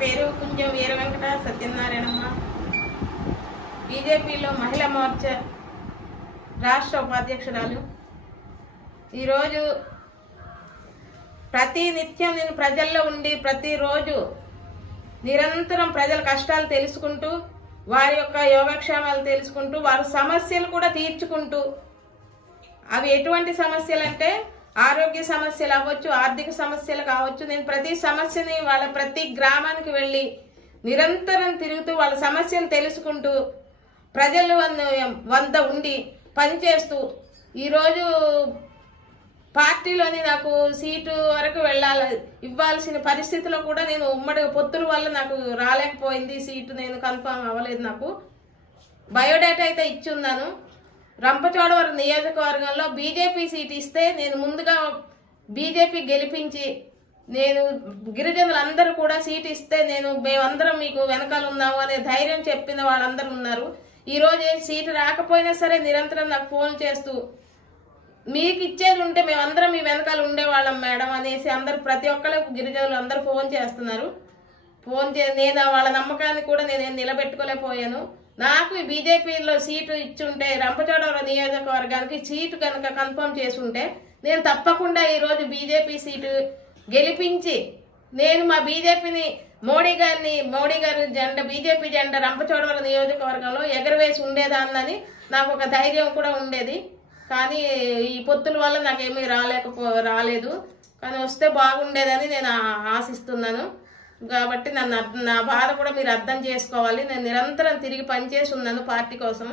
పేరు కుంజం వీర వెంకట సత్యనారాయణమ్మ. బీజేపీలో మహిళా మోర్చా రాష్ట్ర ఉపాధ్యక్షురాలు. ఈరోజు ప్రతి నిత్యం నేను ప్రజల్లో ఉండి ప్రతిరోజు నిరంతరం ప్రజల కష్టాలు తెలుసుకుంటూ వారి యొక్క యోగక్షేమాలు తెలుసుకుంటూ వారి సమస్యలు కూడా తీర్చుకుంటూ, అవి ఎటువంటి సమస్యలు అంటే ఆరోగ్య సమస్యలు అవ్వచ్చు, ఆర్థిక సమస్యలు కావచ్చు, నేను ప్రతి సమస్యని వాళ్ళ ప్రతి గ్రామానికి వెళ్ళి నిరంతరం తిరుగుతూ వాళ్ళ సమస్యలు తెలుసుకుంటూ ప్రజల వద్ద ఉండి పనిచేస్తూ ఈరోజు పార్టీలోని నాకు సీటు వరకు ఇవ్వాల్సిన పరిస్థితిలో కూడా నేను ఉమ్మడి పొత్తుల వల్ల నాకు రాలేకపోయింది సీటు. నేను కన్ఫర్మ్ అవ్వలేదు. నాకు బయోడేటా అయితే ఇచ్చి ఉన్నాను. రంపచోడవరం నియోజకవర్గంలో బీజేపీ సీట్ ఇస్తే నేను ముందుగా బీజేపీ గెలిపించి నేను గిరిజనులందరూ కూడా సీట్ ఇస్తే మేమందరం మీకు వెనకాల ఉన్నాము అనే ధైర్యం చెప్పిన వాళ్ళందరూ ఉన్నారు. ఈరోజు సీటు రాకపోయినా సరే నిరంతరం నాకు ఫోన్ చేస్తూ మీకు ఇచ్చేది ఉంటే మేమందరం మీ వెనకాల ఉండేవాళ్ళం మేడం అనేసి అందరు ప్రతి ఒక్కరు గిరిజనులు అందరూ ఫోన్ చేస్తున్నారు. నేను వాళ్ళ నమ్మకాన్ని కూడా నేను నిలబెట్టుకోలేకపోయాను. నాకు ఈ బీజేపీలో సీటు ఇచ్చుంటే రంపచోడవరం నియోజకవర్గానికి సీటు కనుక కన్ఫర్మ్ చేసుంటే నేను తప్పకుండా ఈరోజు బీజేపీ సీటు గెలిపించి నేను మా బీజేపీని మోడీ గారి జెండా బీజేపీ జెండా రంపచోడవరం నియోజకవర్గంలో ఎగరవేసి ఉండేదాన్నని నాకు ఒక ధైర్యం కూడా ఉండేది. కానీ ఈ పొత్తుల వల్ల నాకేమీ రాలేదు. కానీ వస్తే బాగుండేదని నేను ఆశిస్తున్నాను. కాబట్టి నా బాధ కూడా మీరు అర్థం చేసుకోవాలి. నేను నిరంతరం తిరిగి పనిచేసి ఉన్నాను పార్టీ కోసం.